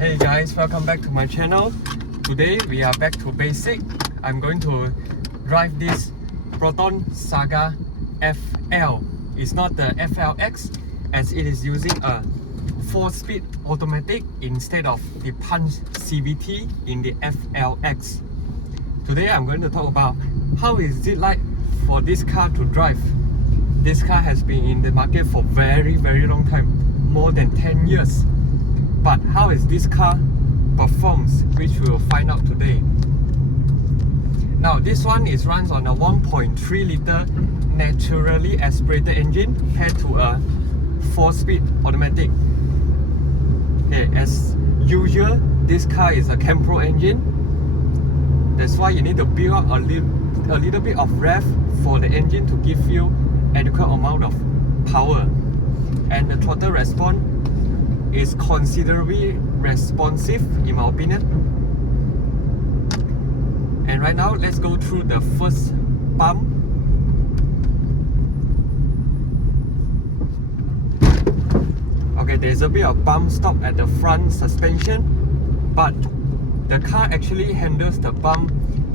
Hey guys, welcome back to my channel. Today we are back to basic. I'm going to drive this Proton Saga FL. It's not the FLX as it is using a 4-speed automatic instead of the punch CVT in the FLX. Today I'm going to talk about how is it like for this car to drive. This car has been in the market for very long time, more than 10 years. But how is this car performs, which we will find out today. Now this one runs on a 1.3 liter naturally aspirated engine paired to a 4-speed automatic. Okay, as usual, this car is a Pro engine. That's why you need to build up a little bit of rev for the engine to give you adequate amount of power. And the throttle response is considerably responsive in my opinion. And right now, let's go through the first bump. Okay, there's a bit of bump stop at the front suspension, but the car actually handles the bump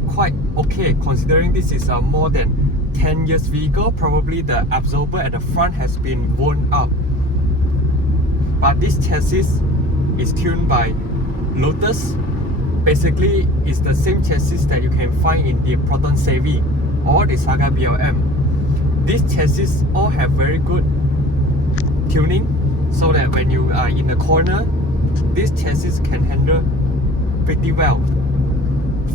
quite okay considering this is a more than 10 years vehicle. Probably the absorber at the front has been worn out. But this chassis is tuned by Lotus. Basically, it's the same chassis that you can find in the Proton Savvy or the Saga BLM. These chassis all have very good tuning, so that when you are in the corner, this chassis can handle pretty well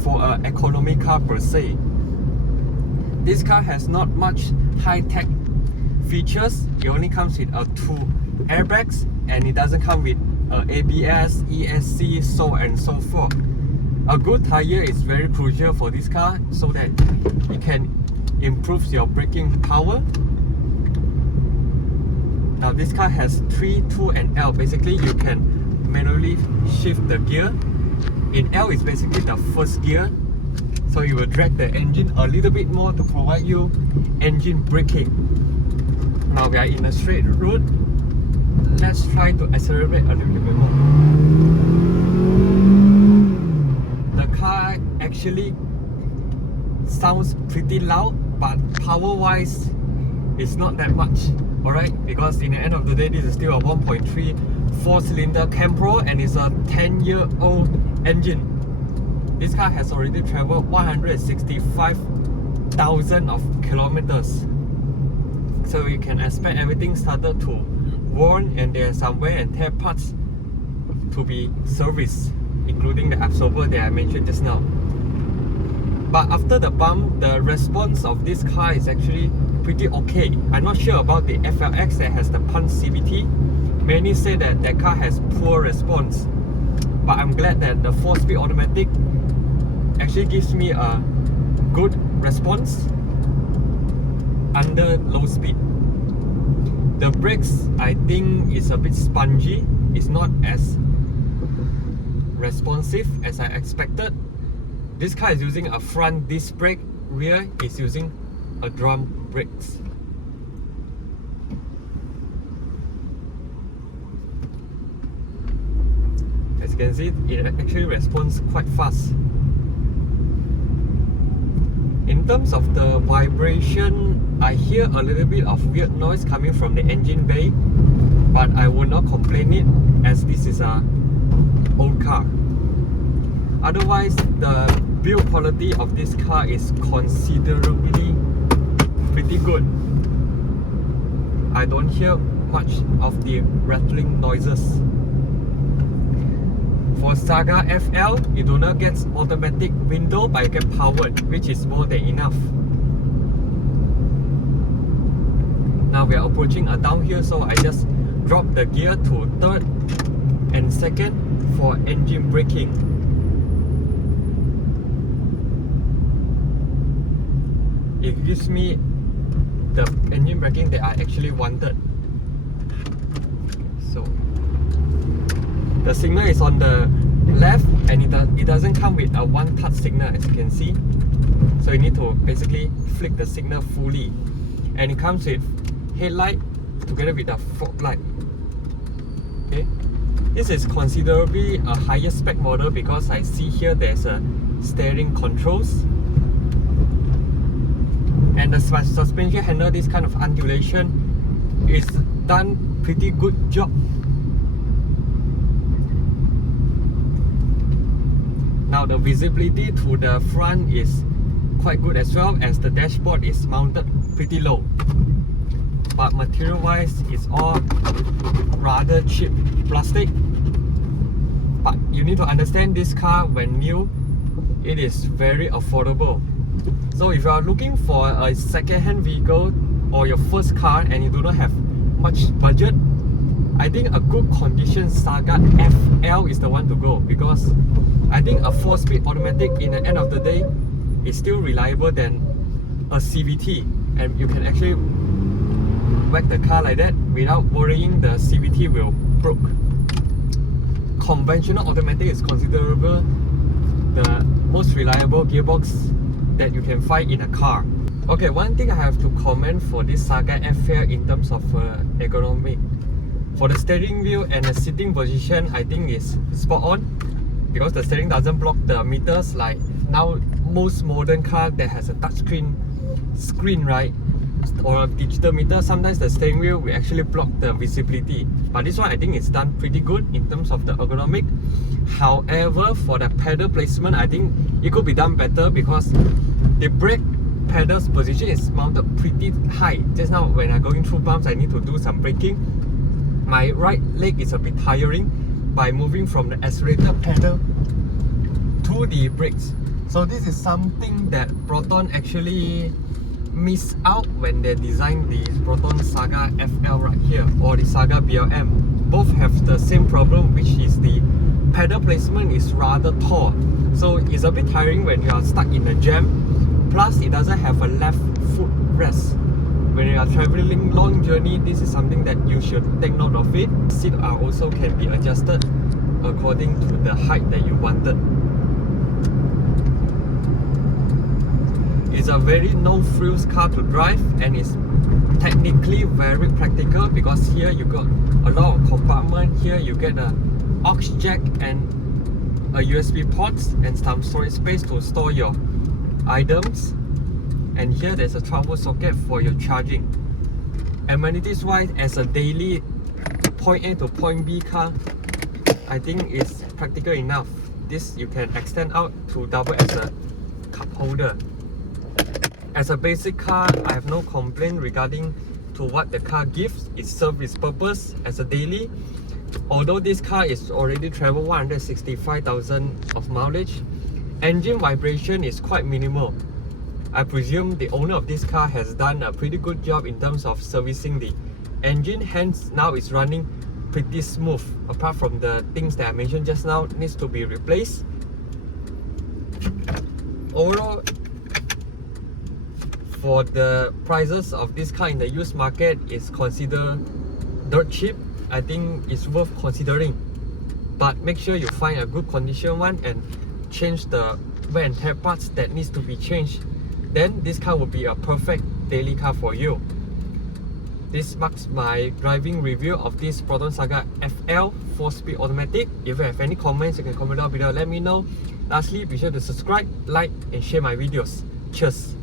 for an economy car per se. This car has not much high-tech features. It only comes with 2 airbags, and it doesn't come with ABS, ESC, so and so forth. A good tire is very crucial for this car so that it can improve your braking power. Now this car has 3, 2 and L. Basically you can manually shift the gear. In L is basically the first gear, so you will drag the engine a little bit more to provide you engine braking. Now we are in a straight road. Let's try to accelerate a little bit more. The car actually sounds pretty loud, but power wise it's not that much. Alright, because in the end of the day this is still a 1.3 4-cylinder Pro and it's a 10-year-old engine. This car has already traveled 165,000 of kilometers. So you can expect everything started to worn and there are some wear and tear parts to be serviced, including the absorber that I mentioned just now. But after the bump, the response of this car is actually pretty okay. I'm not sure about the FLX that has the punch CVT. Many say that that car has poor response, but I'm glad that the 4-speed automatic actually gives me a good response under low speed. The brakes, I think, is a bit spongy. It's not as responsive as I expected. This car is using a front disc brake, rear is using a drum brakes. As you can see, it actually responds quite fast. In terms of the vibration, I hear a little bit of weird noise coming from the engine bay, but I will not complain it as this is a old car. Otherwise, the build quality of this car is considerably pretty good. I don't hear much of the rattling noises. For Saga FL, you do not get automatic window, but you get powered, which is more than enough. Now we are approaching a downhill, so I just drop the gear to 3rd and 2nd for engine braking. It gives me the engine braking that I actually wanted. So the signal is on the left and it doesn't come with a one-touch signal, as you can see. So you need to basically flick the signal fully. And it comes with headlight together with the fog light. Okay. This is considerably a higher spec model because I see here there's a steering controls. And the suspension handle this kind of undulation is done pretty good job. Now the visibility to the front is quite good as well, as the dashboard is mounted pretty low. But material wise it's all rather cheap plastic. But you need to understand this car when new, it is very affordable. So if you are looking for a second-hand vehicle or your first car and you do not have much budget, I think a good condition Saga FL is the one to go, because I think a 4-speed automatic in the end of the day is still reliable than a CVT, and you can actually whack the car like that without worrying the CVT will broke. Conventional automatic is considerable the most reliable gearbox that you can find in a car. Okay, one thing I have to comment for this Saga FL in terms of ergonomic. For the steering wheel and the sitting position, I think is spot on, because the steering doesn't block the meters like now most modern car that has a touchscreen screen, right, or a digital meter. Sometimes the steering wheel will actually block the visibility, but this one I think it's done pretty good in terms of the ergonomic. However, for the pedal placement, I think it could be done better, because the brake pedal's position is mounted pretty high. Just now when I'm going through bumps, I need to do some braking. My right leg is a bit tiring by moving from the accelerator pedal to the brakes. So this is something that Proton actually missed out when they designed the Proton Saga FL right here, or the Saga BLM. Both have the same problem, which is the pedal placement is rather tall. So it's a bit tiring when you are stuck in a jam. Plus, it doesn't have a left foot rest. When you are traveling long journey, this is something that you should take note of it. Seats are also can be adjusted according to the height that you wanted. It's a very no-frills car to drive, and it's technically very practical, because here you got a lot of compartment. Here you get a aux jack and a USB ports and some storage space to store your items, and here there's a 12-volt socket for your charging. Amenities wise, as a daily point A to point B car, I think it's practical enough. This you can extend out to double as a cup holder. As a basic car, I have no complaint regarding to what the car gives. It serves its purpose as a daily. Although this car is already traveled 165,000 of mileage, engine vibration is quite minimal. I presume the owner of this car has done a pretty good job in terms of servicing the engine, hence now it's running pretty smooth, apart from the things that I mentioned just now needs to be replaced. Overall, for the prices of this car in the used market is considered dirt cheap. I think it's worth considering, but make sure you find a good condition one and change the wear and tear parts that needs to be changed. Then this car will be a perfect daily car for you. This marks my driving review of this Proton Saga FL 4-speed automatic. If you have any comments, you can comment down below, let me know. Lastly, be sure to subscribe, like and share my videos. Cheers!